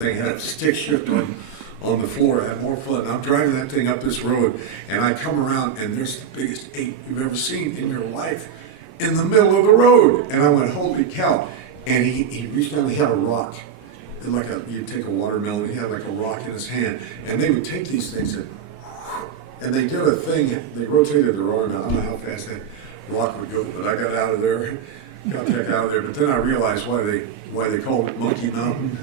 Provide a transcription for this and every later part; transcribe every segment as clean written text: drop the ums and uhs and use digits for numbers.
thing had a stick shift on the floor. I had more fun. I'm driving that thing up this road, and I come around, and there's the biggest ape you've ever seen in your life in the middle of the road. And I went, holy cow. And he reached down, he had a rock. You'd take a watermelon, he had like a rock in his hand. And they would take these things and they did a thing, they rotated their arm. I don't know how fast that rock would go, but I got out of there, got the heck out of there. But then I realized why they called it Monkey Mountain.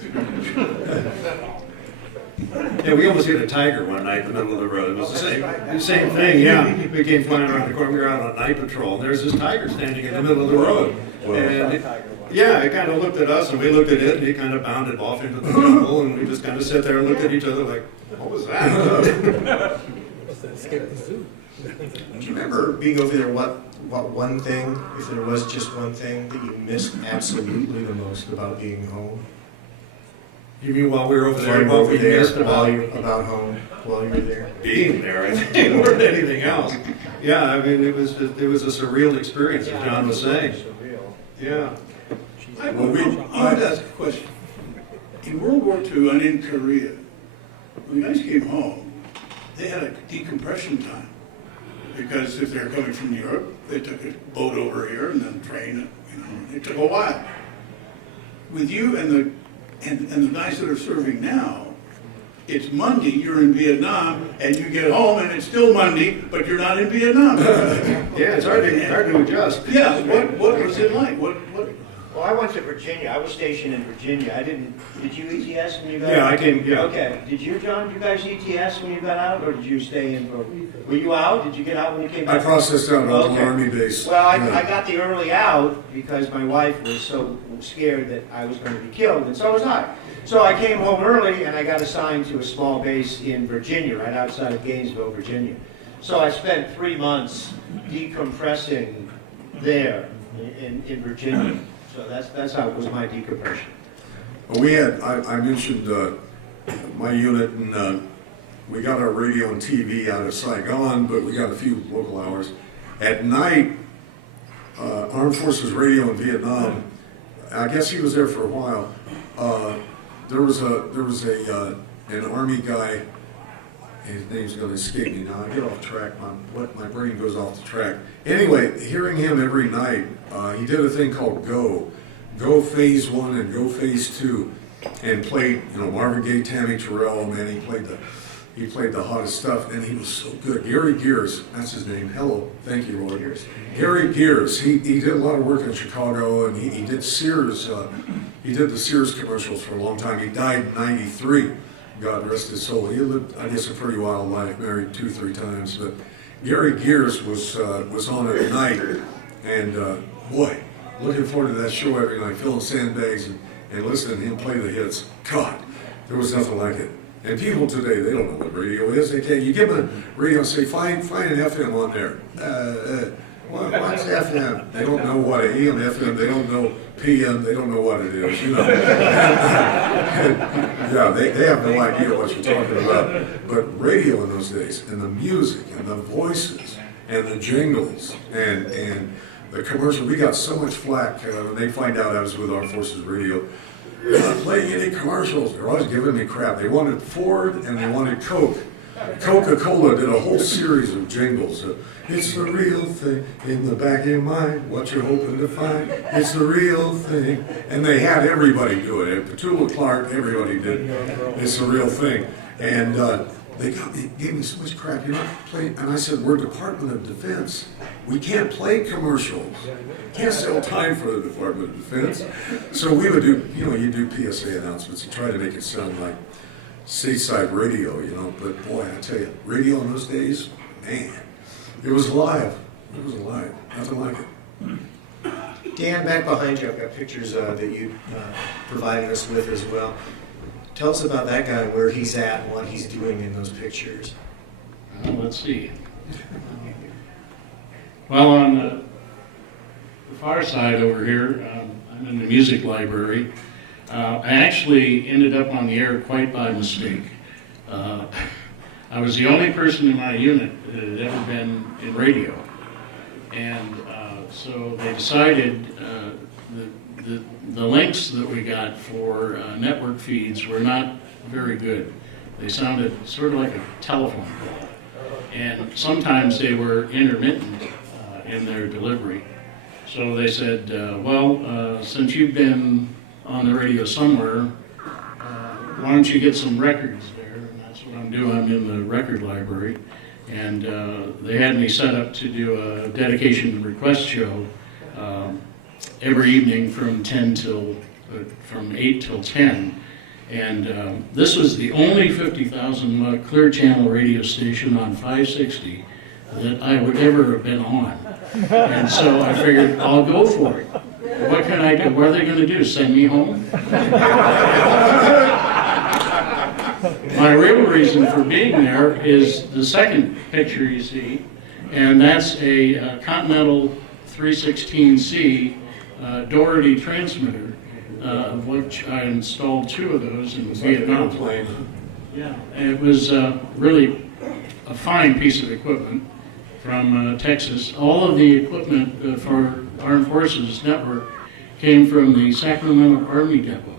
Yeah, we almost hit a tiger one night in the middle of the road. It was the same thing, yeah. We came flying around the corner, we were out on night patrol, and there's this tiger standing in the middle of the road. And it kind of looked at us, and we looked at it, and it kind of bounded off into the jungle, and we just kind of sat there and looked at each other like, what was that? Escape the zoo. Do you remember being over there, what one thing, if there was just one thing that you missed absolutely the most about being home? You mean while we were over there, While what we missed about home, while you were there? being there, I think, more than anything else. Yeah, I mean, it was a surreal experience, as John was saying. Yeah. I want to ask a question. In World War II and in Korea, when the guys came home, they had a decompression time. Because if they were coming from Europe, they took a boat over here and then train, it took a while. With you and the guys that are serving now, it's Monday, you're in Vietnam, and you get home and it's still Monday, but you're not in Vietnam. Yeah, it's hard to adjust. Yeah, what was it like? Well, I went to Virginia. I was stationed in Virginia. Did you ETS when you got Yeah, out? I came, yeah. Okay. Did you, John, you guys ETS when you got out, or did you stay in? Were you out? Did you get out when you came I back? processed out on Okay. the Army base. Well, I Yeah. got the early out because my wife was so scared that I was going to be killed, and so was I. So I came home early, and I got assigned to a small base in Virginia, right outside of Gainesville, Virginia. So I spent 3 months decompressing there in Virginia. So that's how it was my decompression. Well, I mentioned my unit, and we got our radio and TV out of Saigon, but we got a few local hours. At night, Armed Forces Radio in Vietnam, I guess he was there for a while. There was an Army guy. His name's going to escape me now. I get off track. My brain goes off the track. Anyway, hearing him every night, he did a thing called Go Phase 1 and Go Phase 2, and played, Marvin Gaye, Tammy Terrell. Man, he played the hottest stuff, and he was so good. Gary Gears, that's his name. Hello, thank you, Lord. Gary Gears. He did a lot of work in Chicago, and he did Sears. He did the Sears commercials for a long time. He died in '93. God rest his soul. He lived, I guess, a pretty wild life, married 2-3 times. But Gary Gears was on at night, and boy, looking forward to that show every night, filling sandbags and listening to him play the hits. God, there was nothing like it. And people today, they don't know what radio is. They can't. You give them a radio and say, find an FM on there. What's FM? They don't know what AM, FM. They don't know PM. They don't know what it is. Yeah, they have no idea what you're talking about. But radio in those days, and the music, and the voices, and the jingles, and the commercial. We got so much flack when they find out I was with Armed Forces Radio. They're not playing any commercials. They're always giving me crap. They wanted Ford and they wanted Coke. Coca-Cola did a whole series of jingles. It's the real thing in the back of your mind, what you're hoping to find. It's the real thing. And they had everybody do it. Petula Clark, everybody did. It's the real thing. And they gave me so much crap. You're not playing. And I said, we're Department of Defense. We can't play commercials. Can't sell time for the Department of Defense. So we would do, you do PSA announcements and try to make it sound like stateside radio, But boy, I tell you, radio in those days, man, it was alive. It was alive. Nothing like it. Dan, back behind you, I've got pictures that you provided us with as well. Tell us about that guy, where he's at, and what he's doing in those pictures. Let's see. Well, on the far side over here, I'm in the music library. I actually ended up on the air quite by mistake. I was the only person in my unit that had ever been in radio. And so they decided that the links that we got for network feeds were not very good. They sounded sort of like a telephone call. And sometimes they were intermittent in their delivery. So they said, since you've been on the radio somewhere, why don't you get some records there? And that's what I'm doing. I'm in the record library. And they had me set up to do a dedication and request show every evening from 8 till 10. And this was the only 50,000 watt clear channel radio station on 560 that I would ever have been on. And so I figured, I'll go for it. What can I do? What are they going to do? Send me home? My real reason for being there is the second picture you see, and that's a Continental 316C Doherty transmitter, of which I installed 2 of those in Vietnam. Yeah, and it was really a fine piece of equipment from Texas. All of the equipment for Armed Forces Network came from the Sacramento Army Depot.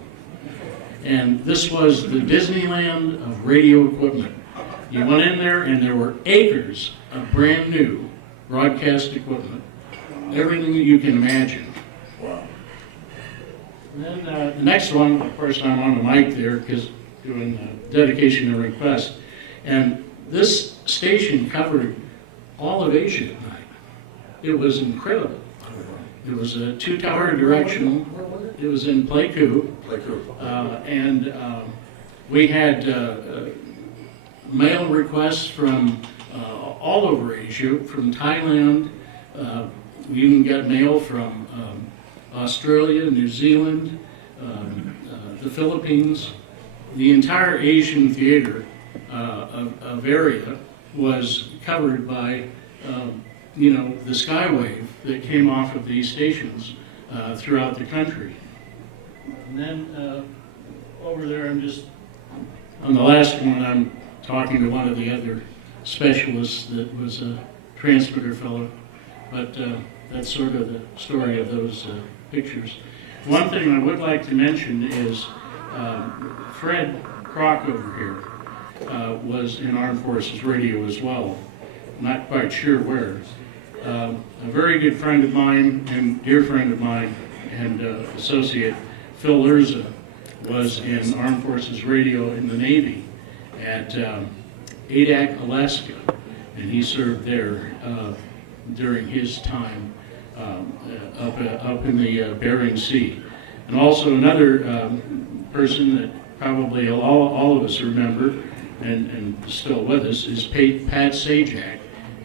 And this was the Disneyland of radio equipment. You went in there and there were acres of brand new broadcast equipment, everything that you can imagine. Wow. And then the next one, of course, I'm on the mic there because doing dedication and request. And this station covered all of Asia at night. It was incredible. It was a 2-tower directional. It was in Pleiku. And we had mail requests from all over Asia, from Thailand. We even got mail from Australia, New Zealand, the Philippines. The entire Asian theater of area was covered by, the skywave that came off of these stations throughout the country. And then over there, on the last one, I'm talking to one of the other specialists that was a transmitter fellow. But that's sort of the story of those pictures. One thing I would like to mention is Fred Kroc over here was in Armed Forces Radio as well. Not quite sure where. A very good friend of mine and dear friend of mine and associate, Phil Lerza, was in Armed Forces Radio in the Navy at Adak, Alaska, and he served there during his time up in the Bering Sea. And also another person that probably all of us remember and still with us is Pat Sajak,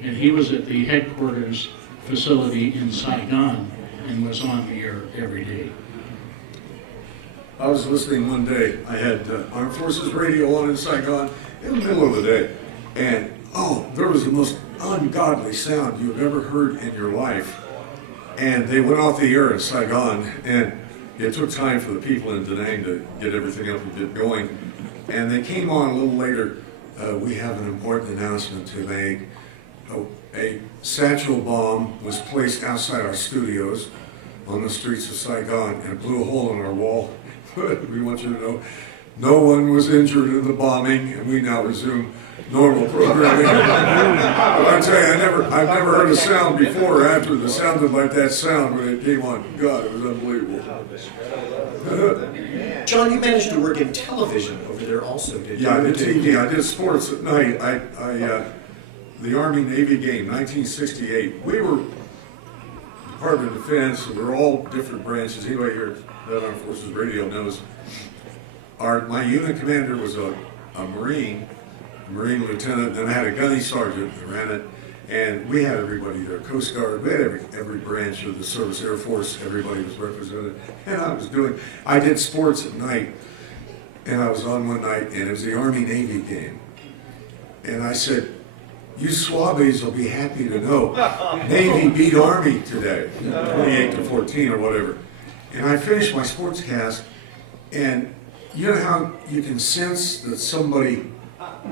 and he was at the headquarters facility in Saigon and was on the air every day. I was listening one day, I had Armed Forces Radio on in Saigon in the middle of the day, and there was the most ungodly sound you've ever heard in your life. And they went off the air in Saigon, and it took time for the people in Da Nang to get everything up and get going. And they came on a little later. We have an important announcement to make. A satchel bomb was placed outside our studios on the streets of Saigon and blew a hole in our wall. We want you to know no one was injured in the bombing, and we now resume normal programming. But I tell you, I've never heard a sound before or after that sounded like that sound when it came on. God, it was unbelievable. John, you managed to work in television over there also, did you? Yeah, I did TV. I did sports at night. The Army-Navy game, 1968. We were Department of Defense, and we're all different branches. Anybody here at Armed Forces Radio knows. My unit commander was a Marine lieutenant, and I had a gunny sergeant that ran it, and we had everybody there, Coast Guard, we had every branch of the service, Air Force, everybody was represented, and I did sports at night, and I was on one night, and it was the Army-Navy game, and I said, you Swabbies will be happy to know, Navy beat Army today, 28-14 or whatever, and I finished my sportscast, and you know how you can sense that somebody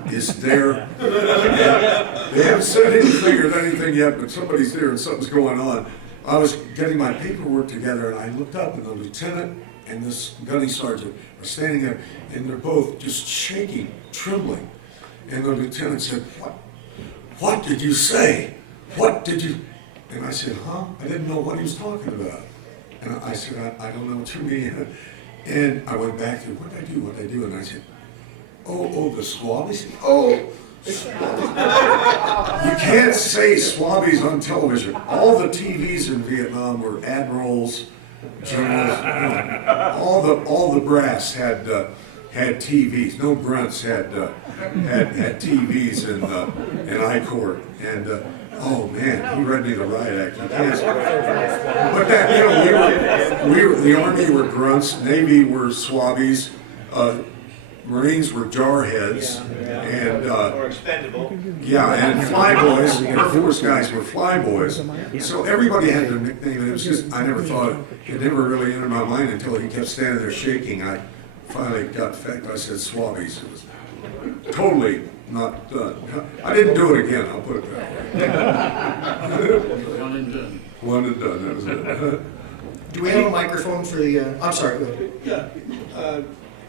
is there? They haven't said anything or done anything yet, but somebody's there and something's going on. I was getting my paperwork together, and I looked up, and the lieutenant and this gunny sergeant are standing there, and they're both just shaking, trembling. And the lieutenant said, What did you say? What did you? And I said, huh? I didn't know what he was talking about. And I said, I don't know what you mean. And I went back to, what did I do? And I said, oh, the swabbies? Oh, you can't say swabbies on television. All the TVs in Vietnam were admirals, generals. All the brass had TVs. No grunts had TVs in I Corps. And oh man, he read me the riot act. You can't. But that, we were the Army were grunts, Navy were swabbies, Marines were jarheads, and Or expendable. yeah, and flyboys, Air Force guys were flyboys. So everybody had their nickname, and it was just, I never thought, it never really entered my mind until he kept standing there shaking. I finally got fact, I said swabbies. It was totally not done. I didn't do it again, I'll put it that way. One and done. One and done, that was it. Do we have a microphone for the, I'm sorry, go ahead. Yeah,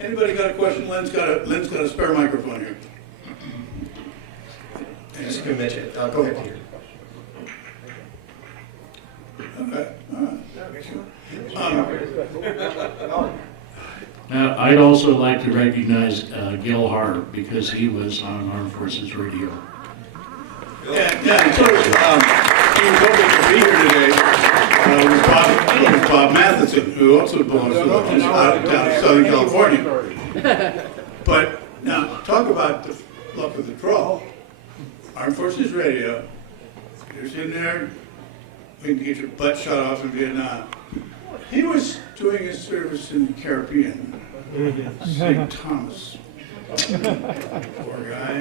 anybody got a question? Lynn's got a spare microphone here. Just gonna mention it. Go ahead, Peter. Okay, all right. Now, I'd also like to recognize Gil Hart because he was on Armed Forces Radio. Yeah, so, he was hoping to be here today, with Bob Matheson, who also belongs to out of town, Southern California. But now, talk about the luck of the draw. Armed Forces Radio, you're sitting there, waiting to get your butt shot off in Vietnam. He was doing his service in the Caribbean, St. Thomas. Poor guy,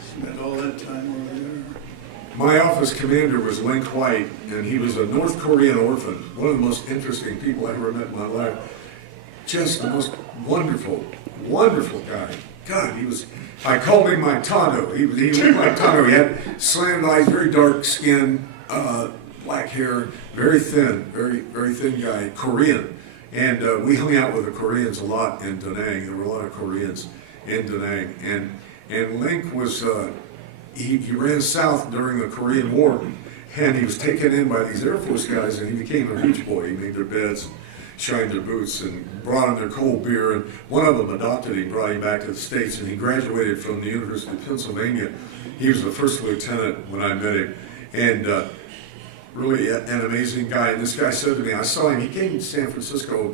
spent all that time over there. My office commander was Link White, and he was a North Korean orphan, one of the most interesting people I ever met in my life. Just the most wonderful, wonderful guy. God, I called him my Tonto. He looked like Tonto. He had slanted eyes, very dark skin, black hair, very thin, very, very thin guy, Korean. And we hung out with the Koreans a lot in Da Nang. There were a lot of Koreans in Da Nang. And Link was, he ran south during the Korean War, and he was taken in by these Air Force guys, and he became a beach boy. He made their beds, shined their boots, and brought them their cold beer. And one of them adopted him, brought him back to the States, and he graduated from the University of Pennsylvania. He was the first lieutenant when I met him. And really an amazing guy. And this guy said to me, I saw him, he came to San Francisco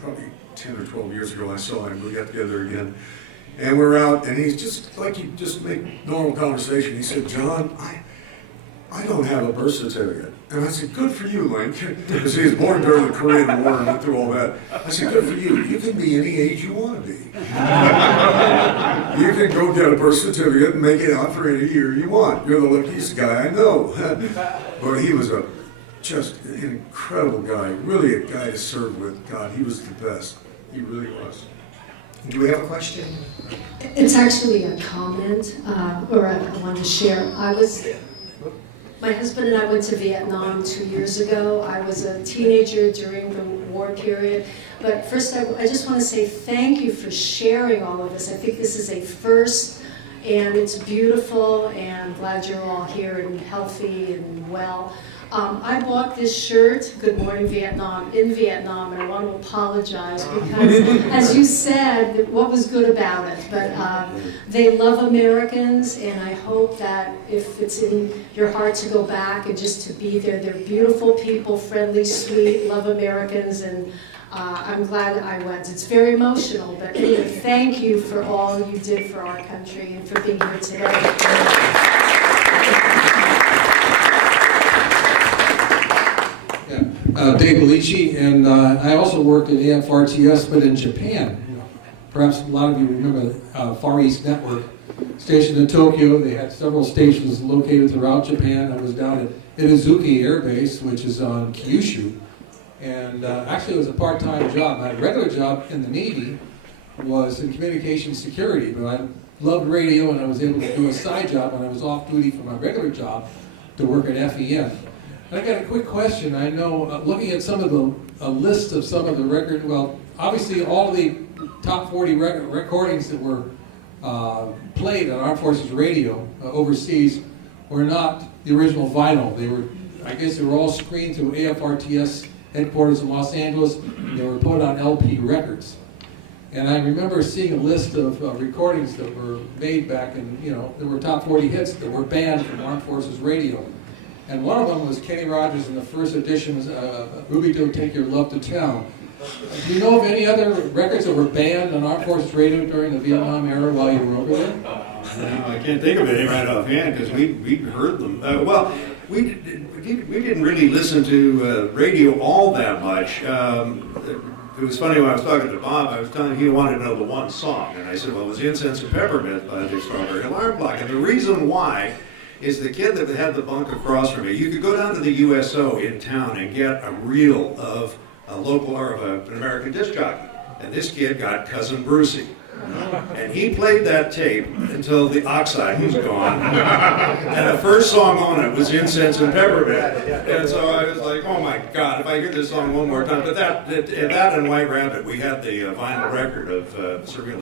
probably 10 or 12 years ago. I saw him, we got together again. And we're out, and he's just like, you just make normal conversation. He said, John, I don't have a birth certificate. And I said, good for you, Link. Because he was born during the Korean War and went through all that. I said, good for you. You can be any age you want to be. You can go get a birth certificate and make it out for any year you want. You're the luckiest guy I know. But he was just an incredible guy, really a guy to serve with. God, he was the best. He really was. Do we have a question? It's actually a comment, or I want to share. My husband and I went to Vietnam 2 years ago. I was a teenager during the war period. But first, I just want to say thank you for sharing all of this. I think this is a first, and it's beautiful, and glad you're all here and healthy and well. I bought this shirt, Good Morning Vietnam, in Vietnam, and I want to apologize because, as you said, what was good about it? But they love Americans, and I hope that if it's in your heart to go back and just to be there, they're beautiful people, friendly, sweet, love Americans, and I'm glad I went. It's very emotional, but anyway, thank you for all you did for our country and for being here today. Dave Belici, and I also worked at AFRTS, but in Japan. Perhaps a lot of you remember Far East Network, stationed in Tokyo. They had several stations located throughout Japan. I was down at Inozuki Air Base, which is on Kyushu, and actually it was a part-time job. My regular job in the Navy was in communication security, but I loved radio, and I was able to do a side job when I was off duty for my regular job, to work at FEN. And I got a quick question. I know, looking at some of the, a list of some of the record, well, obviously all of the top 40 recordings that were played on Armed Forces Radio overseas were not the original vinyl. They were, I guess they were all screened through AFRTS headquarters in Los Angeles. They were put on LP records. And I remember seeing a list of recordings that were made back in, you know, there were top 40 hits that were banned from Armed Forces Radio. And one of them was Kenny Rogers in the first edition, Ruby Don't Take Your Love to Town. Do you know of any other records that were banned on Armed Forces Radio during the Vietnam era while you were over there? No, I can't think of any right offhand because we heard them. Well, we didn't really listen to radio all that much. It was funny when I was talking to Bob, I was telling him he wanted to know the one song. And I said, well, it was Incense and Peppermint by the Strawberry Alarm Clock. And the reason why is the kid that had the bunk across from me, you could go down to the USO in town and get a reel of a local or of an American disc jockey. And this kid got Cousin Brucey. And he played that tape until the oxide was gone. And the first song on it was Incense and Peppermint. And so I was like, oh my God, if I hear this song one more time. But that and White Rabbit, we had the vinyl record of Surreal.